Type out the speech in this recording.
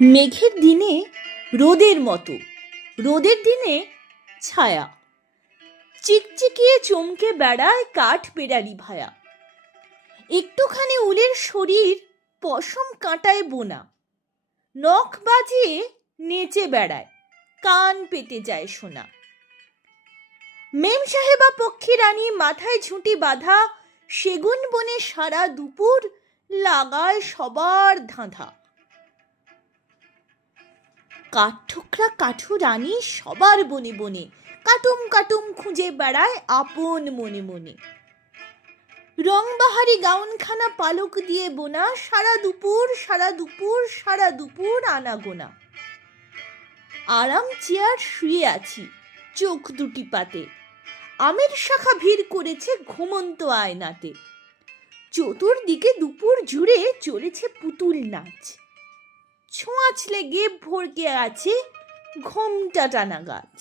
মেঘের দিনে রোদের মতো, রোদের দিনে ছায়া, চিকচিকিয়ে চমকে বেড়ায় কাঠ পেড়ারি ভায়া। একটুখানি উলের শরীর পশম কাঁটায় বোনা, নখ বাজিয়ে নেচে বেড়ায়, কান পেতে যায় শোনা। মেম সাহেবা পক্ষী রানী মাথায় ঝুঁটি বাঁধা, সেগুন বনে সারা দুপুর লাগায় সবার ধাঁধা। কাঠঠোকরা কাঠু রানী সবার বনে বনে কাটুম কাটুম খুঁজে বেড়ায় আপন মনে মনে। রংবাহারি গাউনখানা পালক দিয়ে বোনা, সারা দুপুর সারা দুপুর সারা দুপুর আনাগোনা। আরাম চেয়ার শুয়ে আছি চোখ দুটি পাতে, আমের শাখা ভিড় করেছে ঘুমন্ত আয়নাতে। চতুর্দিকে দুপুর জুড়ে চলেছে পুতুল নাচ, ছোঁয়াচ লেগে ভরকে আছে ঘোমটা টানা গাছ।